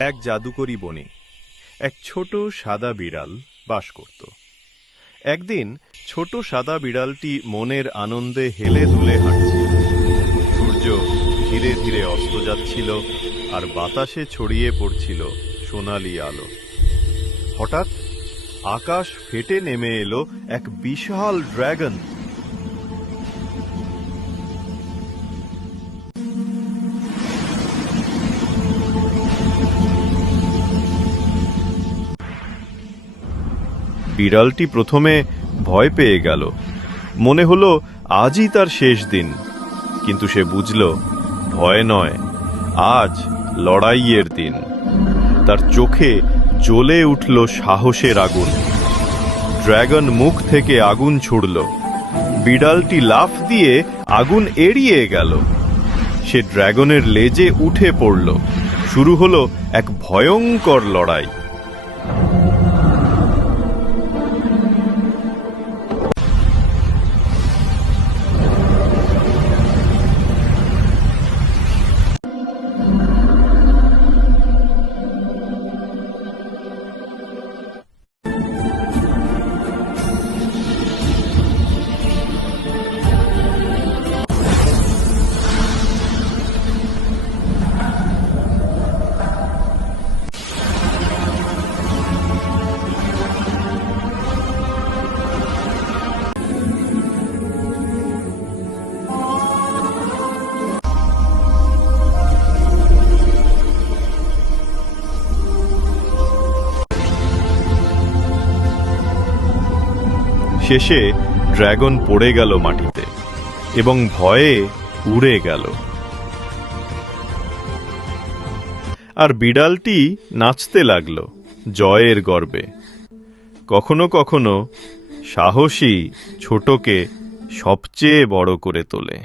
এক জাদুকরি বনে এক ছোট সাদা বিড়াল বাস করত। একদিন ছোট সাদা বিড়ালটি মনের আনন্দে হেলে দুলে হাঁটছিল। সূর্য ধীরে ধীরে অস্ত যাচ্ছিল আর বাতাসে ছড়িয়ে পড়ছিল সোনালি আলো। হঠাৎ আকাশ ফেটে নেমে এলো এক বিশাল ড্রাগন। বিড়ালটি প্রথমে ভয় পেয়ে গেল, মনে হলো আজই তার শেষ দিন। কিন্তু সে বুঝল ভয় নয়, আজ লড়াইয়ের দিন। তার চোখে জ্বলে উঠল সাহসের আগুন। ড্রাগন মুখ থেকে আগুন ছুড়ল, বিড়ালটি লাফ দিয়ে আগুন এড়িয়ে গেল। সে ড্রাগনের লেজে উঠে পড়ল। শুরু হলো এক ভয়ঙ্কর লড়াই। শেষে ড্রাগন পড়ে গেল মাটিতে এবং ভয়ে উড়ে গেল। আর বিড়ালটি নাচতে লাগলো জয়ের গর্বে। কখনো কখনো সাহসী ছোটকে সবচেয়ে বড় করে তোলে।